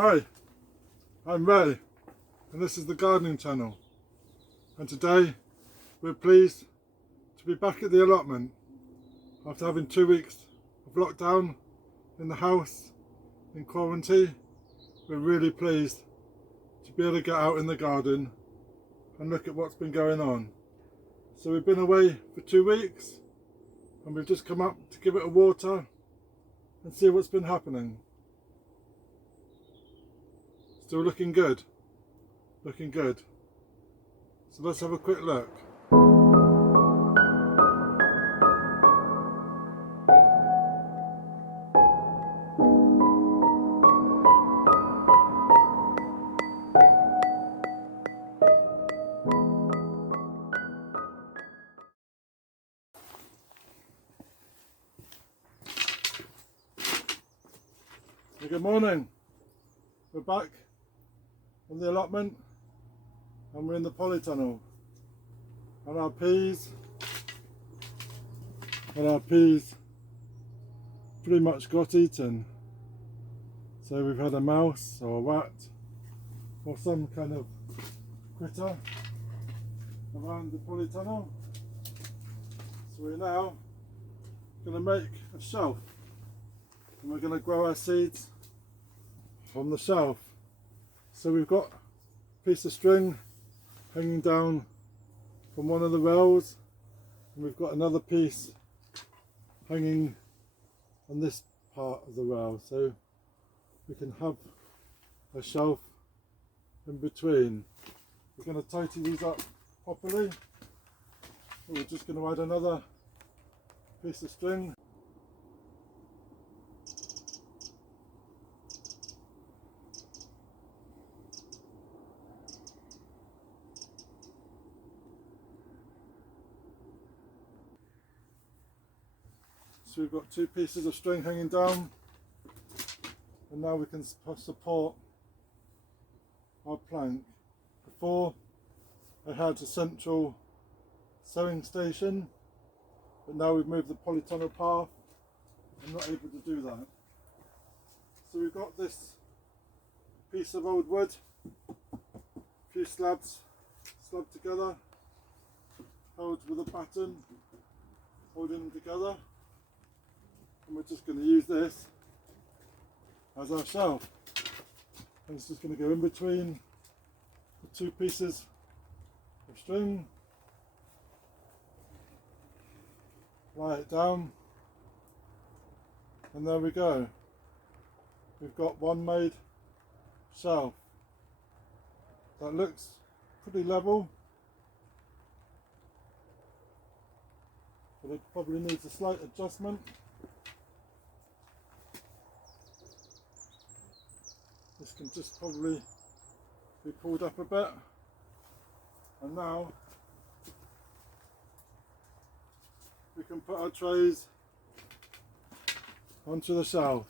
Hi, I'm Ray and this is the gardening channel, and today we're pleased to be back at the allotment after having 2 weeks of lockdown in the house in quarantine. We're really pleased to be able to get out in the garden and look at what's been going on. So we've been away for 2 weeks and we've just come up to give it a water and see what's been happening. Still looking good, looking good. So let's have a quick look. Good morning. We're back on the allotment and we're in the polytunnel, and our peas pretty much got eaten. So we've had a mouse or a rat or some kind of critter around the polytunnel. So we're now going to make a shelf and we're going to grow our seeds from the shelf. So we've got a piece of string hanging down from one of the rails, and we've got another piece hanging on this part of the rail, so we can have a shelf in between. We're going to tighten these up properly. So we're just going to add another piece of string. So we've got 2 pieces of string hanging down, and now we can support our plank. Before I had a central sewing station, but now we've moved the polytunnel path. I'm not able to do that. So we've got this piece of old wood, a few slabs slabbed together, held with a batten, holding them together. And we're just going to use this as our shelf, and it's just going to go in between the 2 pieces of string, lie it down, and there we go. We've got one made shelf that looks pretty level, but it probably needs a slight adjustment. This can just probably be pulled up a bit, and now we can put our trays onto the shelf.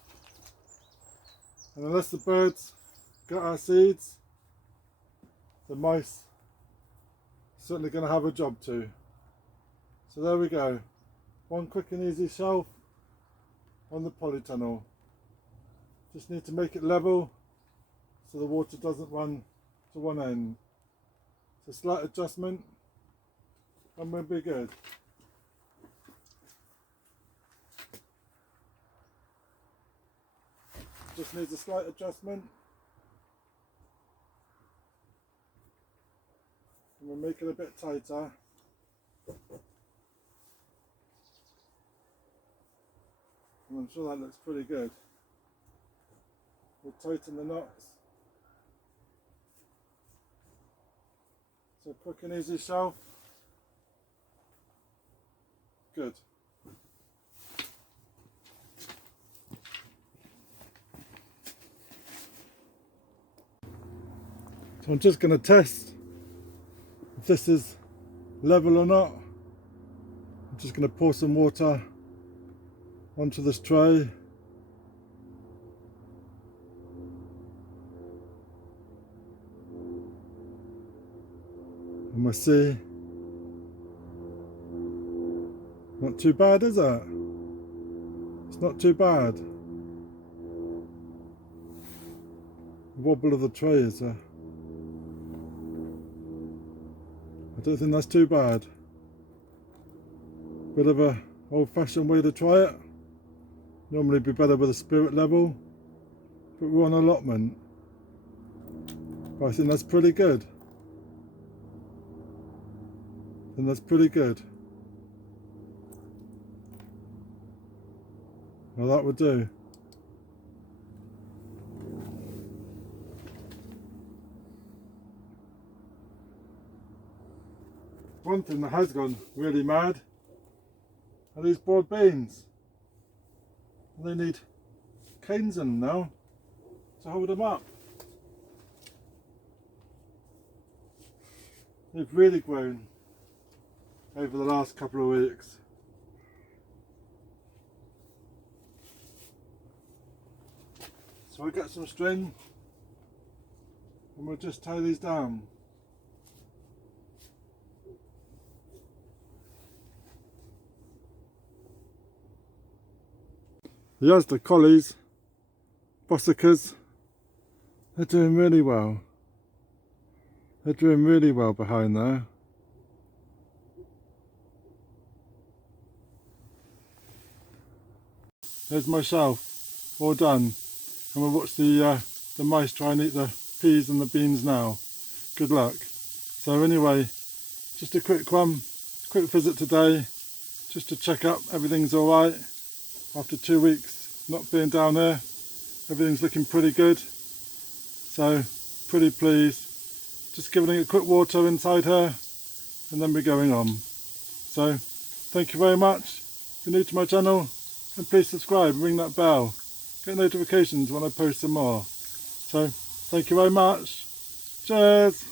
And unless the birds get our seeds, the mice are certainly going to have a job too. So there we go, one quick and easy shelf on the polytunnel. Just need to make it level so the water doesn't run to one end. So slight adjustment and we'll be good. Just needs a slight adjustment and we'll make it a bit tighter. And I'm sure that looks pretty good. We'll tighten the knots. So quick and easy shelf. Good. So I'm just going to test if this is level or not. I'm just going to pour some water onto this tray. And we'll see. Not too bad, is it? It's not too bad. wobble of the tray is I don't think that's too bad. Bit of a old-fashioned way to try it. Normally be better with a spirit level, but we're on allotment. But I think that's pretty good. And that's pretty good. Well, that would do. One thing that has gone really mad are these broad beans. They need canes in them now to hold them up. They've really grown over the last couple of weeks. So we'll get some string and we'll just tie these down. The Asda collies, bossicas, they're doing really well. They're doing really well behind there. There's my shelf, all done. And we'll watch the mice try and eat the peas and the beans now. Good luck. So anyway, just a quick visit today, just to check up everything's alright. After 2 weeks not being down there, everything's looking pretty good. So pretty pleased. Just giving it a quick water inside her and then we're going on. So thank you very much. If you're new to my channel, and please subscribe and ring that bell. Get notifications when I post some more. So thank you very much. Cheers.